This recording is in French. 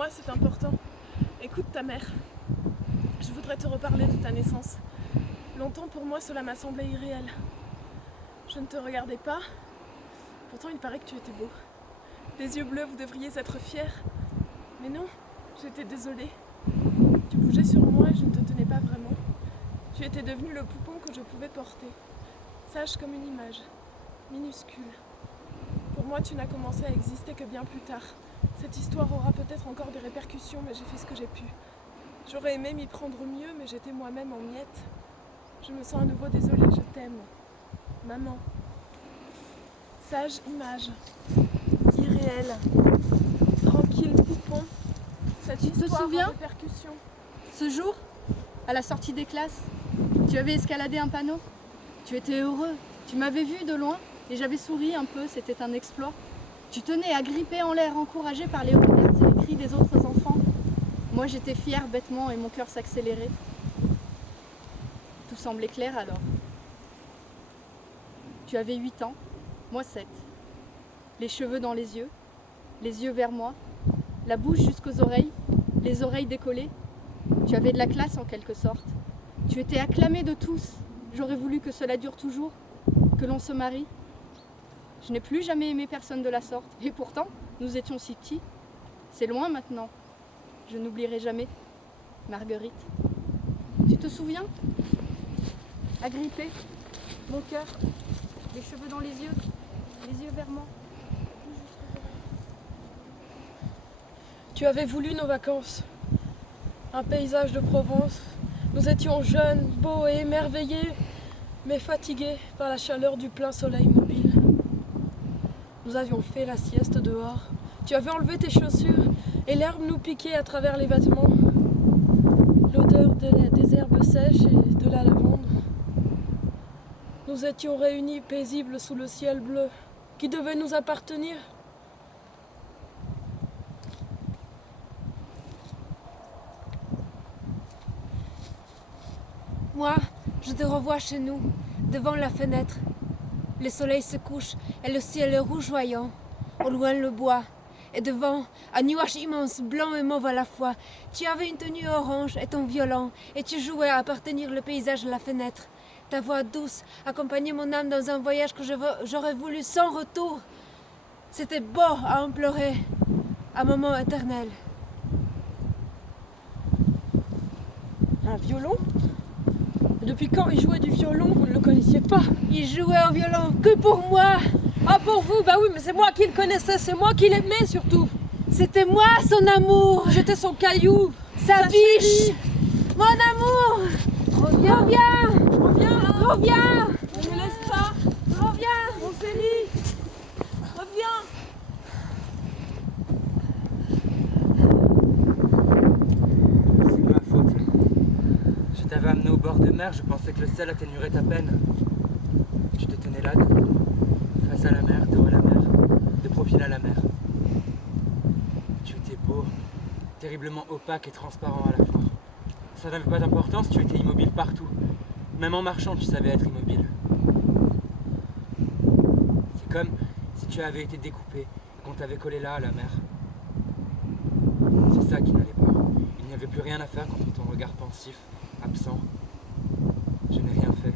moi c'est important. Écoute ta mère. Je voudrais te reparler de ta naissance. Longtemps pour moi cela m'a semblé irréel. Je ne te regardais pas. Pourtant il paraît que tu étais beau. Tes yeux bleus, vous devriez être fiers. Mais non, j'étais désolée. Tu bougeais sur moi et je ne te tenais pas vraiment. Tu étais devenu le poupon que je pouvais porter. Sage comme une image, minuscule. Pour moi, tu n'as commencé à exister que bien plus tard. Cette histoire aura peut-être encore des répercussions, mais j'ai fait ce que j'ai pu. J'aurais aimé m'y prendre mieux, mais j'étais moi-même en miettes. Je me sens à nouveau désolée, je t'aime. Maman. Sage image. Irréel. Tranquille poupon. Cette Tu te histoire souviens a répercussions. Ce jour, à la sortie des classes, tu avais escaladé un panneau. Tu étais heureux. Tu m'avais vu de loin et j'avais souri un peu, c'était un exploit. Tu tenais à gripper en l'air, encouragé par les regards et les cris des autres enfants. Moi j'étais fière bêtement et mon cœur s'accélérait. Tout semblait clair alors. Tu avais 8 ans, moi 7. Les cheveux dans les yeux vers moi, la bouche jusqu'aux oreilles, les oreilles décollées. Tu avais de la classe en quelque sorte. Tu étais acclamé de tous. J'aurais voulu que cela dure toujours, que l'on se marie. Je n'ai plus jamais aimé personne de la sorte. Et pourtant, nous étions si petits. C'est loin maintenant. Je n'oublierai jamais. Marguerite. Tu te souviens? Agrippée, mon cœur, les cheveux dans les yeux vers moi. Tu avais voulu nos vacances, un paysage de Provence. Nous étions jeunes, beaux et émerveillés, mais fatigués par la chaleur du plein soleil mobile. Nous avions fait la sieste dehors. Tu avais enlevé tes chaussures et l'herbe nous piquait à travers les vêtements. L'odeur des herbes sèches et de la lavande. Nous étions réunis paisibles sous le ciel bleu qui devait nous appartenir. Moi, je te revois chez nous, devant la fenêtre. Le soleil se couche et le ciel est rougeoyant. Au loin le bois. Et devant, un nuage immense, blanc et mauve à la fois. Tu avais une tenue orange et ton violon, et tu jouais à appartenir le paysage à la fenêtre. Ta voix douce accompagnait mon âme dans un voyage que j'aurais voulu sans retour. C'était beau à en pleurer, un moment éternel. Un violon? Depuis quand il jouait du violon? Vous ne le connaissiez pas? Il jouait au violon que pour moi. Ah, pour vous? Bah oui, mais c'est moi qui le connaissais, c'est moi qui l'aimais surtout. C'était moi son amour. J'étais son caillou, Sa biche. chérie. Mon amour. Reviens, Reviens. reviens, Reviens. ne me laisse pas, Reviens. Ophélie, reviens. C'est ma faute. Je t'avais amené au bord de mer, je pensais que le sel atténuerait ta peine. Tu te tenais là, face à la mer, dos à la mer, de profil à la mer. Tu étais beau, terriblement opaque et transparent à la fois. Ça n'avait pas d'importance, tu étais immobile partout. Même en marchant, tu savais être immobile. C'est comme si tu avais été découpé et qu'on t'avait collé là à la mer. C'est ça qui n'allait pas. Il n'y avait plus rien à faire contre ton regard pensif, absent. Je n'ai rien fait.